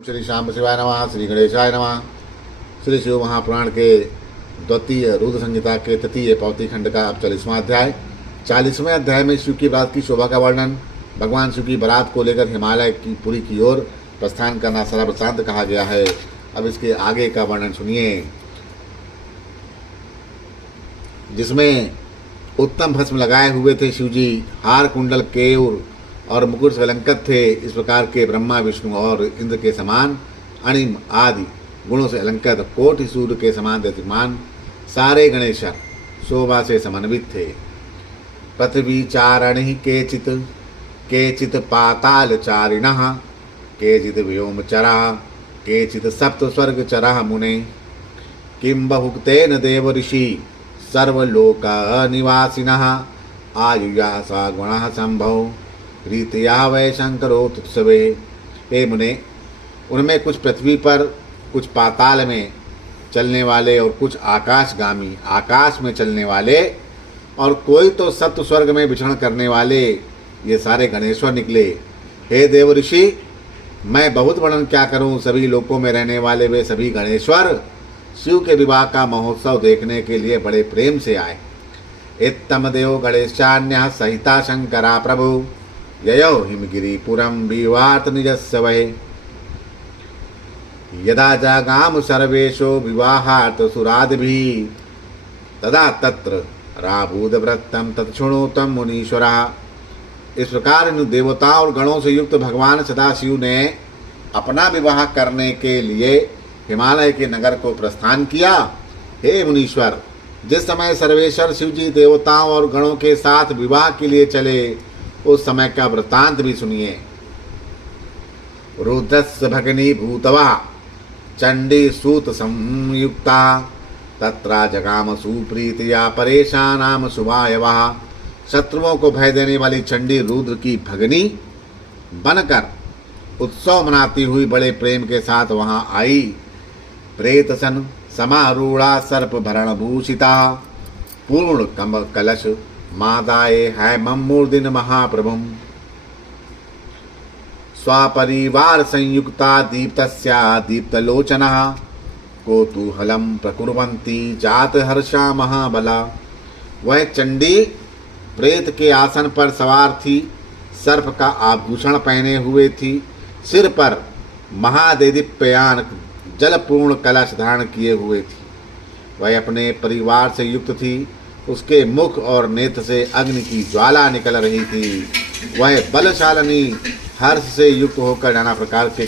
श्री श्याम शिवाय नमः। श्री गणेशाय नमः। श्री शिव महापुराण के द्वितीय रुद्र संहिता के तृतीय पौती खंड का अब 40वां अध्याय। 40वें अध्याय में शिव की बारात की शोभा का वर्णन, भगवान शिव की बारात को लेकर हिमालय की पुरी की ओर प्रस्थान करना सारा वृत्तांत कहा गया है। अब इसके आगे का वर्णन सुनिए, जिसमें उत्तम भस्म लगाए हुए थे शिवजी, हार कुंडल केयूर और मुकुट से अलंकृत थे। इस प्रकार के ब्रह्मा विष्णु और इंद्र के समान अणिम आदि गुणों से अलंकृत, कोटि सूर्य के समान दीप्तिमान सारे गणेशर शोभा से समन्वित थे। पृथ्वी चारणि केचित पाताल चारिणः, केचित व्योमचरा, केचित सप्त स्वर्ग चरा मुने। किं बहुक्तेन देव ऋषि सर्वलोक निवासिनः, आयुया सा गुणः संभव रीतया वै शंकरोत्सवे। हे मुने, उनमें कुछ पृथ्वी पर, कुछ पाताल में चलने वाले और कुछ आकाशगामी आकाश में चलने वाले और कोई तो सप्त स्वर्ग में विचरण करने वाले, ये सारे गणेश्वर निकले। हे देव ऋषि, मैं बहुत वर्णन क्या करूं, सभी लोकों में रहने वाले वे सभी गणेश्वर शिव के विवाह का महोत्सव देखने के लिए बड़े प्रेम से आए। इत्तम देव गणेशान्यः सहिता शंकरा प्रभु, ययो हिमगिरिपुरम विवाहार्थ निजस्य वै। यदा जागाम सर्वेशो विवाहार्थ सुरादिभिः, तदा तत्र राभूदव्रतम तत्शृणोतम मुनीश्वरः। इस प्रकार इन देवताओं और गणों से युक्त भगवान सदाशिव ने अपना विवाह करने के लिए हिमालय के नगर को प्रस्थान किया। हे मुनीश्वर, जिस समय सर्वेश्वर शिवजी देवताओं और गणों के साथ विवाह के लिए चले, उस समय का वृत्तांत भी सुनिए। रुद्रस्य भगिनी भूतवा चंडी सूत संयुक्ता, तत्रा जगाम सुप्रीतिया परेशानाम शुभायवा। शत्रुओं को भय देने वाली चंडी रुद्र की भगनी बनकर उत्सव मनाती हुई बड़े प्रेम के साथ वहां आई। प्रेत सन समारूढ़ा सर्प भरण भूषिता, पूर्ण कम कलश मादाये है मम्मूर्दिन महाप्रभुम। स्वपरिवार संयुक्ता दीप्तस्या दीप्तलोचनः, कौतूहलं प्रकुर्वन्ति जात हर्षा महाबला। वह चंडी प्रेत के आसन पर सवार थी, सर्प का आभूषण पहने हुए थी, सिर पर महादेदीप्यमान जलपूर्ण कलश धारण किए हुए थी। वह अपने परिवार से युक्त थी, उसके मुख और नेत्र से अग्नि की ज्वाला निकल रही थी। वह बलशालिनी हर्ष से युक्त होकर नाना प्रकार के